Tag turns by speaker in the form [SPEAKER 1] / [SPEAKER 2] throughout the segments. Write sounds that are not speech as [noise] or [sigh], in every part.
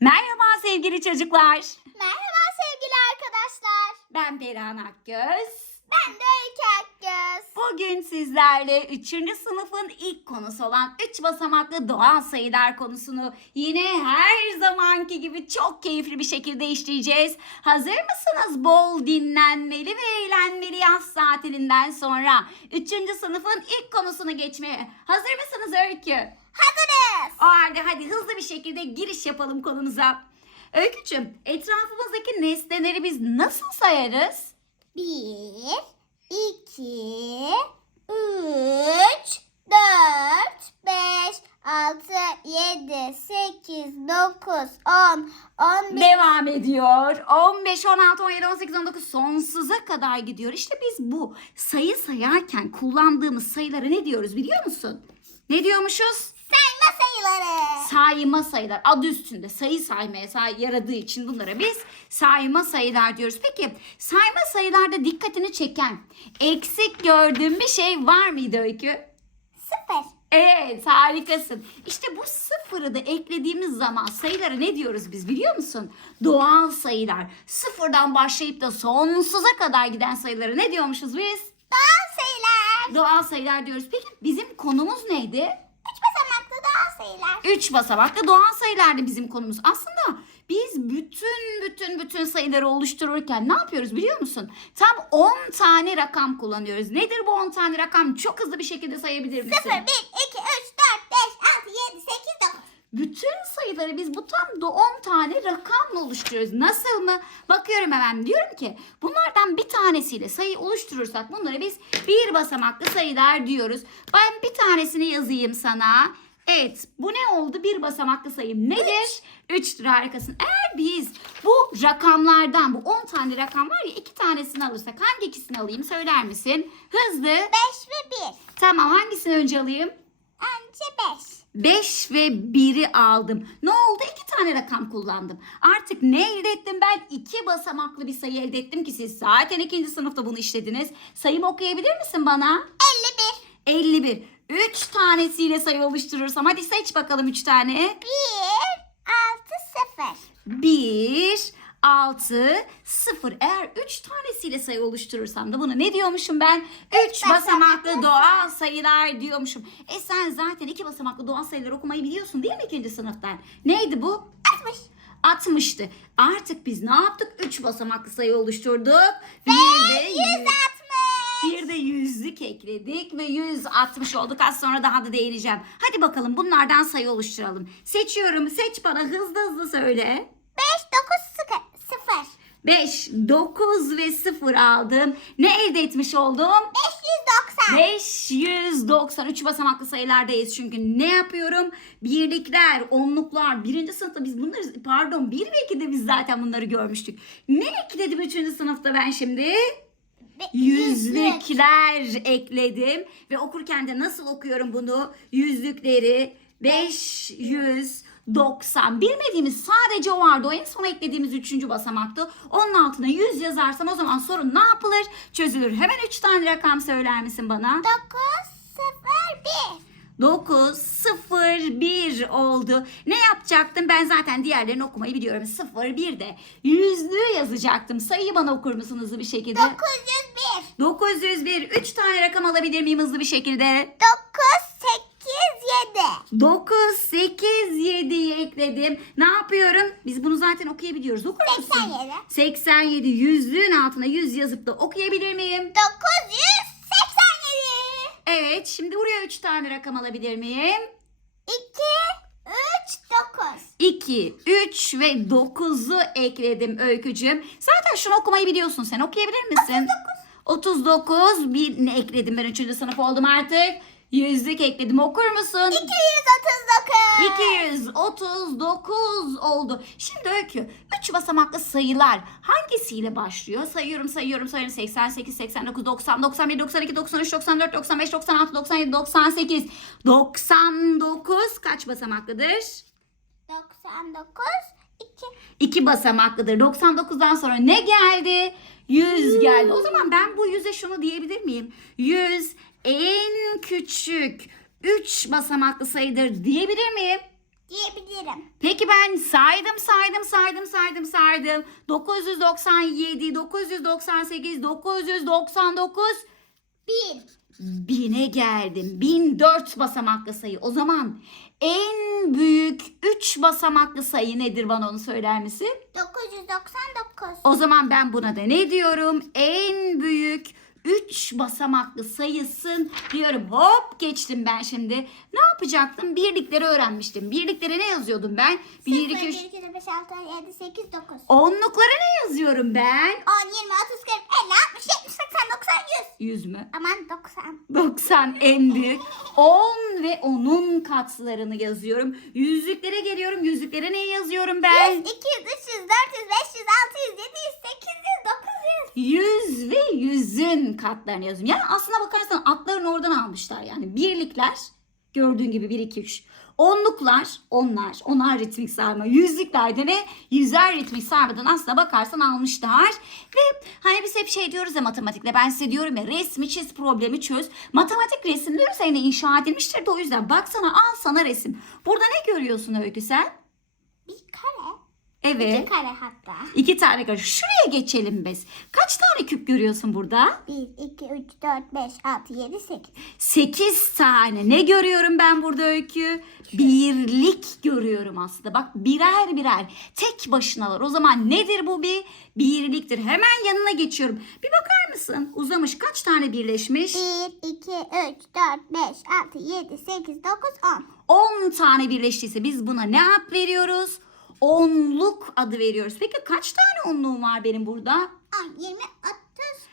[SPEAKER 1] Merhaba sevgili çocuklar.
[SPEAKER 2] Merhaba sevgili arkadaşlar.
[SPEAKER 1] Ben Perihan Akgöz.
[SPEAKER 2] Ben de Öykü Akgöz.
[SPEAKER 1] Bugün sizlerle 3. sınıfın ilk konusu olan 3 basamaklı doğal sayılar konusunu yine her zamanki gibi çok keyifli bir şekilde işleyeceğiz. Hazır mısınız bol dinlenmeli ve eğlenmeli yaz tatilinden sonra 3. sınıfın ilk konusunu geçmeye hazır mısınız Öykü? Halde hadi hızlı bir şekilde giriş yapalım konumuza. Öykücüm etrafımızdaki nesneleri biz nasıl sayarız?
[SPEAKER 2] Bir, iki, üç, dört, beş, altı, yedi, sekiz, dokuz, on, on bir.
[SPEAKER 1] Devam ediyor. 15, 16, 17, 18, 19 sonsuza kadar gidiyor. İşte biz bu sayı sayarken kullandığımız sayılara ne diyoruz biliyor musun? Ne diyormuşuz?
[SPEAKER 2] Sayıları.
[SPEAKER 1] Sayma sayılar. Adı üstünde sayı saymaya say yaradığı için bunlara biz sayma sayılar diyoruz. Peki sayma sayılarda dikkatini çeken, eksik gördüğün bir şey var mıydı Öykü?
[SPEAKER 2] Sıfır.
[SPEAKER 1] Evet harikasın. İşte bu sıfırı da eklediğimiz zaman sayılara ne diyoruz biz biliyor musun? Doğal sayılar. Sıfırdan başlayıp da sonsuza kadar giden sayılara ne diyormuşuz biz?
[SPEAKER 2] Doğal sayılar.
[SPEAKER 1] Doğal sayılar diyoruz. Peki bizim konumuz neydi?
[SPEAKER 2] Üç basamaklı doğal sayılar.
[SPEAKER 1] Üç basamaklı doğal sayılardı bizim konumuz. Aslında biz bütün bütün bütün sayıları oluştururken ne yapıyoruz biliyor musun? Tam 10 tane rakam kullanıyoruz. Nedir bu 10 tane rakam? Çok hızlı bir şekilde sayabilir misin?
[SPEAKER 2] Sıfır, bir, iki, üç, dört, beş, altı, yedi, sekiz, dokuz.
[SPEAKER 1] Bütün sayıları biz bu tam da 10 tane rakamla oluşturuyoruz. Nasıl mı? Bakıyorum hemen diyorum ki bunlardan bir tanesiyle sayı oluşturursak bunları biz bir basamaklı sayılar diyoruz. Ben bir tanesini yazayım sana. Evet bu ne oldu? Bir basamaklı sayım nedir? 3'tür harikasın. Eğer biz bu rakamlardan bu 10 tane rakam var ya iki tanesini alırsak hangi ikisini alayım söyler misin? Hızlı.
[SPEAKER 2] Beş ve bir.
[SPEAKER 1] Tamam hangisini önce alayım?
[SPEAKER 2] Önce beş.
[SPEAKER 1] 5 ve 1'i aldım. Ne oldu? İki tane rakam kullandım. Artık ne elde ettim ben? İki basamaklı bir sayı elde ettim ki siz zaten ikinci sınıfta bunu işlediniz. Sayımı okuyabilir misin bana?
[SPEAKER 2] Elli bir.
[SPEAKER 1] 51. 3 tanesiyle sayı oluşturursam hadi seç bakalım 3 tane.
[SPEAKER 2] Bir, altı, sıfır.
[SPEAKER 1] 1, 6, 0. Eğer 3 tanesiyle sayı oluşturursam da bunu ne diyormuşum ben? 3 basamaklı doğal sayılar diyormuşum. E sen zaten 2 basamaklı doğal sayıları okumayı biliyorsun değil mi ikinci sınıftan? Neydi bu?
[SPEAKER 2] Altmış.
[SPEAKER 1] 60'tı. Artık biz ne yaptık? 3 basamaklı sayı oluşturduk. Bir de yüz-
[SPEAKER 2] Altmış.
[SPEAKER 1] Bir de yüzlük ekledik ve 160 olduk. Az sonra daha da değineceğim. Hadi bakalım bunlardan sayı oluşturalım. Seçiyorum. Seç bana hızlı hızlı söyle.
[SPEAKER 2] Beş, dokuz, sıkı, sıfır.
[SPEAKER 1] 5, 9 ve 0 aldım. Ne elde etmiş oldum?
[SPEAKER 2] Beş yüz doksan.
[SPEAKER 1] 593 basamaklı sayılardayız çünkü ne yapıyorum? Birlikler, onluklar. Birinci sınıfta biz bunları pardon bir ve ikide biz zaten bunları görmüştük. Ne ekledim üçüncü sınıfta ben şimdi? Yüzlükler ekledim ve okurken de nasıl okuyorum bunu? Yüzlükleri 590. Bilmediğimiz sadece o vardı. O en son eklediğimiz üçüncü basamaktı. Onun altına 100 yazarsam o zaman sorun ne yapılır? Çözülür. Hemen 3 tane rakam söyler misin bana?
[SPEAKER 2] Dokuz, sıfır, bir.
[SPEAKER 1] 9, 0, 1 oldu. Ne yapacaktım? Ben zaten diğerlerini okumayı biliyorum. 0, 1 de yüzlüğü yazacaktım. Sayıyı bana okur musun hızlı bir şekilde?
[SPEAKER 2] Dokuz yüz bir.
[SPEAKER 1] 901. 3 tane rakam alabilir miyim hızlı bir şekilde?
[SPEAKER 2] Dokuz, sekiz, yedi.
[SPEAKER 1] 9, 8, 7'yi ekledim. Ne yapıyorum? Biz bunu zaten okuyabiliyoruz. Okur musun?
[SPEAKER 2] 87.
[SPEAKER 1] 87. Yüzlüğün altına 100 yazıp da okuyabilir miyim?
[SPEAKER 2] Dokuz yüz seksen yedi.
[SPEAKER 1] Evet. Şimdi buraya 3 tane rakam alabilir miyim?
[SPEAKER 2] İki, üç, dokuz.
[SPEAKER 1] 2, 3 ve 9'u ekledim öykücüğüm. Zaten şunu okumayı biliyorsun sen. Okuyabilir misin? 39. Bir ne ekledim ben 3. sınıf oldum artık. Yüzlük ekledim. Okur musun?
[SPEAKER 2] İki yüz otuz dokuz.
[SPEAKER 1] 239 oldu. Şimdi Öykü 3 basamaklı sayılar hangisiyle başlıyor? Sayıyorum sayıyorum sayıyorum 88, 89, 90, 91, 92, 93, 94, 95, 96, 97, 98. 99 kaç basamaklıdır?
[SPEAKER 2] Doksan dokuz, iki.
[SPEAKER 1] 2 basamaklıdır. 99'dan sonra ne geldi? 100 geldi. O zaman ben bu 100'e şunu diyebilir miyim? 100 en küçük 3 basamaklı sayıdır diyebilir miyim?
[SPEAKER 2] diyebilirim.
[SPEAKER 1] Peki ben saydım saydım saydım saydım saydım. 997, 998, 999
[SPEAKER 2] Bir.
[SPEAKER 1] Bine geldim. 1004 basamaklı sayı. O zaman en büyük 3 basamaklı sayı nedir bana onu söyler misin?
[SPEAKER 2] 999.
[SPEAKER 1] O zaman ben buna da ne diyorum? En büyük 3 basamaklı sayısın diyorum. Hop geçtim ben şimdi. Ne yapacaktım? Birlikleri öğrenmiştim. Birliklere ne yazıyordum ben? 1, 2, 3.
[SPEAKER 2] 1, 2, 3, 5, 6, 7, 8, 9.
[SPEAKER 1] Onluklara ne yazıyorum ben?
[SPEAKER 2] 10, 20, 30, 40, 50, 60, 70, 80, 90, 100.
[SPEAKER 1] 100 mü?
[SPEAKER 2] Aman 90.
[SPEAKER 1] 90 en büyük. 10 ve onun katslarını yazıyorum. Yüzlüklere geliyorum. Yüzlüklere ne yazıyorum ben?
[SPEAKER 2] 100, 200, 300, 400, 500, 600, 700, 800, 900.
[SPEAKER 1] 100 ve yüzün katlarını yazıyorum. Yani aslına bakarsan atların oradan almışlar yani. Birlikler gördüğün gibi 1, 2, 3. Onluklar, onlar, onlar ritmik sayma. Yüzlüklerde ne? Yüzer ritmik saymadan aslına bakarsan almışlar. Ve hani biz hep şey diyoruz ya matematikte. Ben size diyorum ya resmi çiz problemi çöz. Matematik resimler üzerine inşa edilmiştir de o yüzden baksana al sana resim. Burada ne görüyorsun Öykü sen? Evet.
[SPEAKER 2] İki kare hatta.
[SPEAKER 1] İki tane kare. Şuraya geçelim biz. Kaç tane küp görüyorsun burada?
[SPEAKER 2] 1, 2, 3, 4, 5, 6, 7, 8.
[SPEAKER 1] 8 tane. Ne görüyorum ben burada öykü? Birlik görüyorum aslında. Bak birer birer. Tek başınalar. O zaman nedir bu bir? Birliktir. Hemen yanına geçiyorum. Bir bakar mısın? Uzamış kaç tane birleşmiş?
[SPEAKER 2] 1, 2, 3, 4, 5, 6, 7, 8, 9, 10.
[SPEAKER 1] 10 tane birleştiyse biz buna ne ad veriyoruz? Onluk adı veriyoruz. Peki kaç tane onluğum var benim burada?
[SPEAKER 2] 10, 20, 30,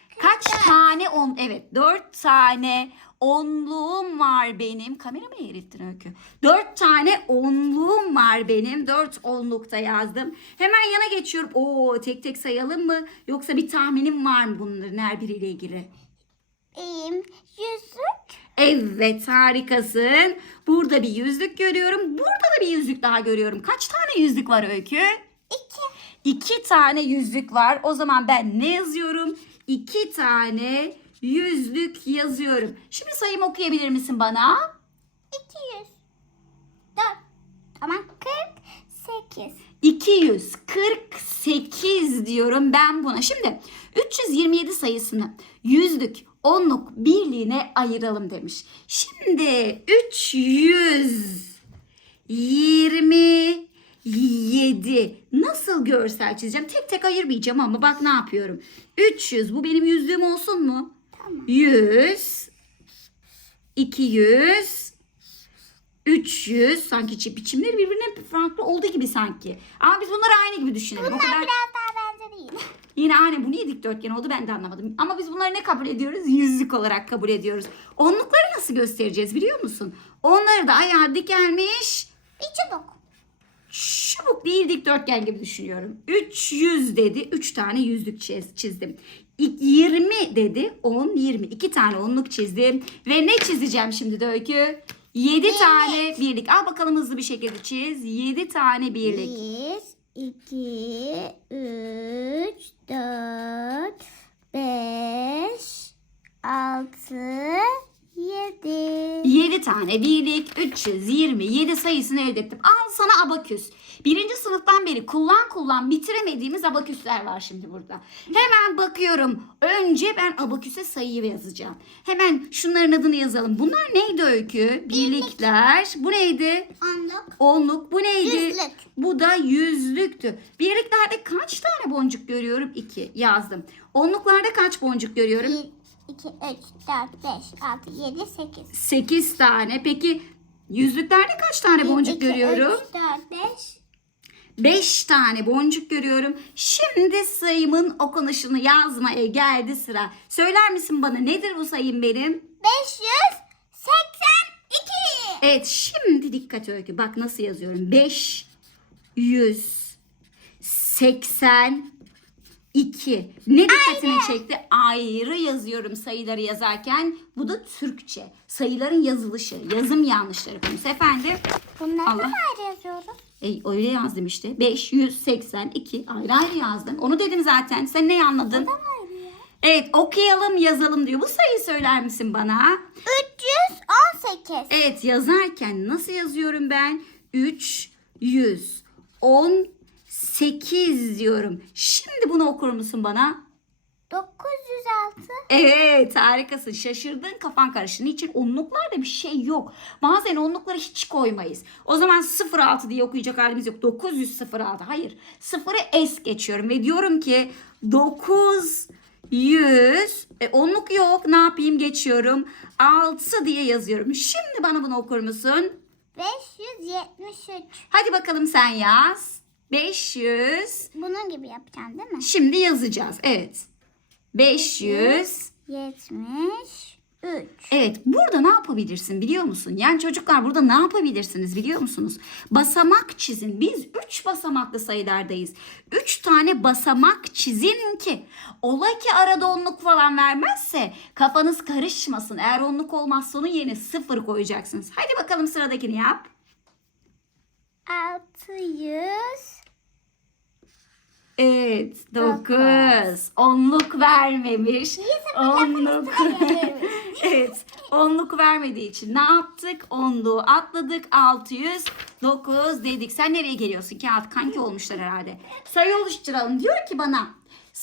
[SPEAKER 2] 40.
[SPEAKER 1] Kaç tane on? Evet dört tane onluğum var benim. Kameramı eğrittin Öykü. Dört tane onluğum var benim. Dört onlukta yazdım. Hemen yana geçiyorum. Oo tek tek sayalım mı? Yoksa bir tahminim var mı bunların her biriyle ilgili?
[SPEAKER 2] Yüzük.
[SPEAKER 1] Evet harikasın. Burada bir yüzlük görüyorum. Burada da bir yüzlük daha görüyorum. Kaç tane yüzlük var Öykü?
[SPEAKER 2] 2.
[SPEAKER 1] İki tane yüzlük var. O zaman ben ne yazıyorum? İki tane yüzlük yazıyorum. Şimdi sayımı okuyabilir misin bana?
[SPEAKER 2] 200. 4. Tamam 48.
[SPEAKER 1] 248 diyorum ben buna. Şimdi 327 sayısını yüzlük, onluk, birliğine ayıralım demiş. Şimdi 327 nasıl görsel çizeceğim? Tek tek ayırmayacağım ama bak ne yapıyorum. 300 bu benim yüzlüğüm olsun mu?
[SPEAKER 2] Tamam.
[SPEAKER 1] 100 200 300 sanki çi- biçimleri birbirine farklı olduğu gibi sanki. Ama biz bunları aynı gibi düşünelim. o
[SPEAKER 2] Bunlar
[SPEAKER 1] kadar
[SPEAKER 2] biraz daha.
[SPEAKER 1] Yine aynı bu niye dikdörtgen oldu ben de anlamadım. Ama biz bunları ne kabul ediyoruz? Yüzlük olarak kabul ediyoruz. Onlukları nasıl göstereceğiz biliyor musun? Onları da ayağı dikelmiş
[SPEAKER 2] Bir çubuk.
[SPEAKER 1] çubuk değil dikdörtgen gibi düşünüyorum. 300 dedi. 3 tane yüzlük çiz- çizdim. İ- 20 dedi. 10, 20. 2 tane onluk çizdim. Ve ne çizeceğim şimdi de Öykü? 7 tane birlik. Al bakalım hızlı bir şekilde çiz. 7 tane birlik.
[SPEAKER 2] 1, 2, 3, 4, 5, 6, 7.
[SPEAKER 1] 7 tane birlik 327 sayısını elde ettim. Al sana abaküs. Birinci sınıftan beri kullan kullan bitiremediğimiz abaküsler var şimdi burada. Hemen bakıyorum. Önce ben abaküse sayıyı yazacağım. Hemen şunların adını yazalım. Bunlar neydi öykü? Birlikler. Bu neydi?
[SPEAKER 2] Onluk.
[SPEAKER 1] Onluk. Bu neydi?
[SPEAKER 2] Yüzlük.
[SPEAKER 1] Bu da yüzlüktü. Birliklerde kaç tane boncuk görüyorum? 2 yazdım. Onluklarda kaç boncuk görüyorum?
[SPEAKER 2] 1, 2, 3, 4, 5, 6, 7, 8.
[SPEAKER 1] 8 tane. Peki yüzlüklerde kaç tane boncuk görüyorum?
[SPEAKER 2] 3, 4, 5.
[SPEAKER 1] 5 tane boncuk görüyorum. Şimdi sayımın okunuşunu yazmaya geldi sıra. Söyler misin bana nedir bu sayım benim?
[SPEAKER 2] 582.
[SPEAKER 1] Evet şimdi dikkat öykü. Bak nasıl yazıyorum. 582. Ne dikkatini çekti? Ayrı yazıyorum sayıları yazarken. Bu da Türkçe. Sayıların yazılışı, yazım yanlışları konusu. Efendim?
[SPEAKER 2] Bunları
[SPEAKER 1] Allah.
[SPEAKER 2] da mı ayrı yazıyoruz?
[SPEAKER 1] E, öyle yazdım işte. 582 ayrı ayrı yazdım. Onu dedim zaten. Sen ne anladın?
[SPEAKER 2] Ayrı ya.
[SPEAKER 1] Evet okuyalım yazalım diyor. Bu sayıyı söyler misin bana?
[SPEAKER 2] 318.
[SPEAKER 1] Evet yazarken nasıl yazıyorum ben? 300 18 diyorum. Şimdi bunu okur musun bana?
[SPEAKER 2] 906.
[SPEAKER 1] Evet harikasın. Şaşırdın kafan karıştı. Niçin? Onluklarda bir şey yok. Bazen onlukları hiç koymayız. O zaman 06 diye okuyacak halimiz yok. 906. Hayır. Sıfırı es geçiyorum ve diyorum ki 900 e, onluk yok. Ne yapayım? Geçiyorum. 6 diye yazıyorum. Şimdi bana bunu okur musun?
[SPEAKER 2] 573.
[SPEAKER 1] Hadi bakalım sen yaz. 500.
[SPEAKER 2] Bunun gibi yapacaksın değil mi?
[SPEAKER 1] Şimdi yazacağız. Evet. 500
[SPEAKER 2] 73.
[SPEAKER 1] Evet burada ne yapabilirsin biliyor musun? Yani çocuklar burada ne yapabilirsiniz biliyor musunuz? Basamak çizin. Biz 3 basamaklı sayılardayız. 3 tane basamak çizin ki ola ki arada onluk falan vermezse kafanız karışmasın. Eğer onluk olmazsa onun yerine sıfır koyacaksınız. Hadi bakalım sıradakini yap.
[SPEAKER 2] 600.
[SPEAKER 1] Evet
[SPEAKER 2] Dokuz.
[SPEAKER 1] 9. Onluk vermemiş. Onluk. [laughs] evet. Onluk vermediği için ne yaptık? Onluğu atladık. 609 dedik. Sen nereye geliyorsun? Kağıt kanki olmuşlar herhalde. Sayı oluşturalım. Diyor ki bana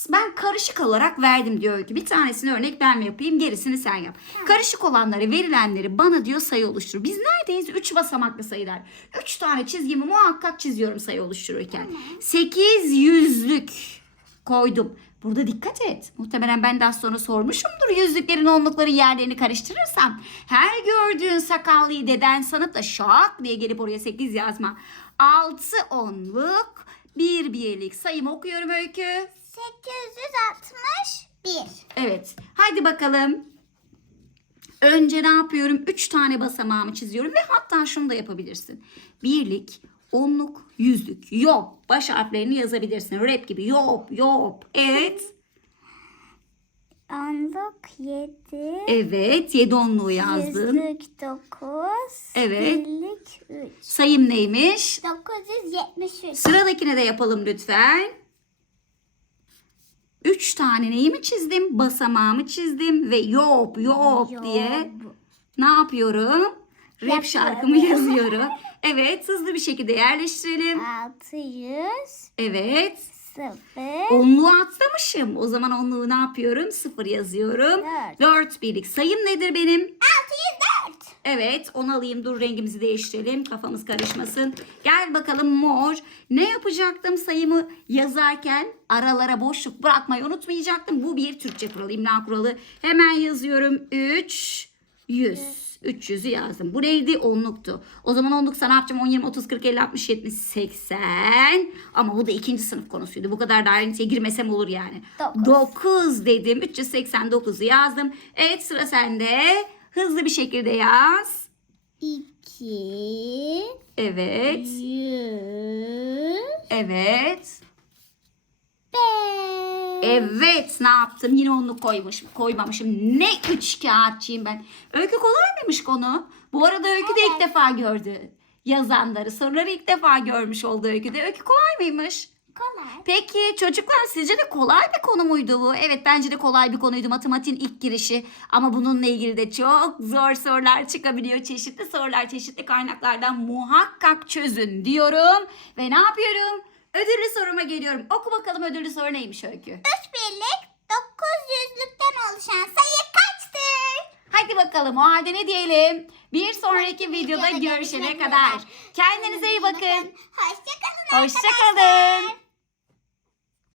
[SPEAKER 1] ben karışık olarak verdim diyor ki bir tanesini örnek ben mi yapayım gerisini sen yap. Karışık olanları verilenleri bana diyor sayı oluştur. Biz neredeyiz? 3 basamaklı sayılar. 3 tane çizgimi muhakkak çiziyorum sayı oluştururken. 800'lük koydum. Burada dikkat et. Muhtemelen ben daha sonra sormuşumdur yüzlüklerin onlukların yerlerini karıştırırsam. Her gördüğün sakallıyı deden sanıp da şak diye gelip oraya 8 yazma. 6 onluk bir birlik sayımı okuyorum öykü.
[SPEAKER 2] 861.
[SPEAKER 1] Evet. Haydi bakalım. Önce ne yapıyorum? 3 tane basamağımı çiziyorum ve hatta şunu da yapabilirsin. Birlik, onluk, yüzlük. Yok. Baş harflerini yazabilirsin. Rap gibi. Yok, yok. Evet.
[SPEAKER 2] Onluk 7.
[SPEAKER 1] Evet. 7 onluğu yazdın.
[SPEAKER 2] Yüzlük 9.
[SPEAKER 1] Evet.
[SPEAKER 2] Birlik 3.
[SPEAKER 1] Sayım neymiş?
[SPEAKER 2] 973.
[SPEAKER 1] Sıradakine de yapalım lütfen. 3 tane neyimi çizdim? Basamağımı çizdim ve yok, yok diye ne yapıyorum? Rap
[SPEAKER 2] Yapıyorum.
[SPEAKER 1] şarkımı yazıyorum. [laughs] Evet, hızlı bir şekilde yerleştirelim.
[SPEAKER 2] 600.
[SPEAKER 1] Evet.
[SPEAKER 2] 0.
[SPEAKER 1] Onluğu atlamışım. O zaman onluğu ne yapıyorum? Sıfır yazıyorum.
[SPEAKER 2] Dört.
[SPEAKER 1] 4 birlik. Sayım nedir benim?
[SPEAKER 2] 604.
[SPEAKER 1] Evet, onu alayım. Dur rengimizi değiştirelim. Kafamız karışmasın. Gel bakalım mor. Ne yapacaktım sayımı yazarken? Aralara boşluk bırakmayı unutmayacaktım. Bu bir Türkçe kuralı, imla kuralı. Hemen yazıyorum. 3 100. 300'ü yazdım. Bu neydi? Onluktu. O zaman onluksa ne yapacağım? 10, 20, 30, 40, 50, 60, 70, 80. Ama bu da ikinci sınıf konusuydu. Bu kadar da ayrıntıya girmesem olur yani.
[SPEAKER 2] Dokuz.
[SPEAKER 1] 9 dedim. 389'u yazdım. Evet sıra sende. Hızlı bir şekilde yaz.
[SPEAKER 2] 2.
[SPEAKER 1] Evet.
[SPEAKER 2] 100.
[SPEAKER 1] Evet.
[SPEAKER 2] 5.
[SPEAKER 1] Evet ne yaptım? Yine onu koymuşum, koymamışım. Ne üç kağıtçıyım ben. Öykü kolay mıymış konu? Bu arada Öykü de ilk
[SPEAKER 2] Evet.
[SPEAKER 1] defa gördü. Yazanları, soruları ilk defa görmüş oldu Öykü de. Öykü kolay mıymış?
[SPEAKER 2] Kolay.
[SPEAKER 1] Peki çocuklar sizce de kolay bir konu muydu bu? Evet bence de kolay bir konuydu matematiğin ilk girişi. Ama bununla ilgili de çok zor sorular çıkabiliyor. Çeşitli sorular çeşitli kaynaklardan muhakkak çözün diyorum. Ve ne yapıyorum? Ödüllü soruma geliyorum. Oku bakalım ödüllü soru neymiş Öykü?
[SPEAKER 2] 3 birlik 900'lükten oluşan sayı kaçtır?
[SPEAKER 1] Hadi bakalım o halde ne diyelim? Bir sonraki videoda görüşene kadar. Kendinize iyi bakın.
[SPEAKER 2] Hoşçakalın
[SPEAKER 1] Hoşçakalın.